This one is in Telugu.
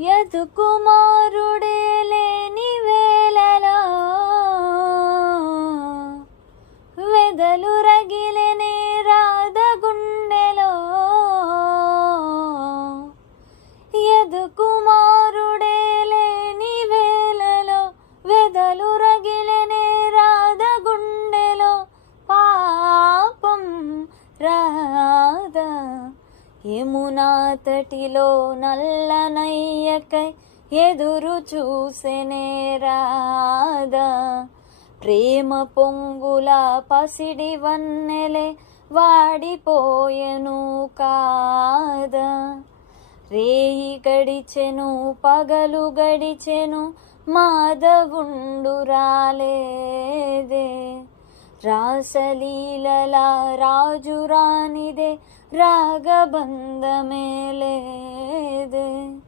యదు కుమారుడే లేని వేళలో వెదలు రగిలెనే రాధ గుండెలో. యదు కుమారుడే లేని వేళలో వెదలు రగిలెనే రాధ గుండెలో. పాపం రాధ యమునా తటిలో నల్లనయ్యకై ఎదురు చూసెనే రాధ. ప్రేమ పొంగుల పసిడి వన్నెలే వాడిపోయెను కాదా. రేయి గడిచెను పగలు గడిచెను మాధవుండు రాలేదే. రాసలీలల రాజు రానిదే రాగబంధమే లేదే.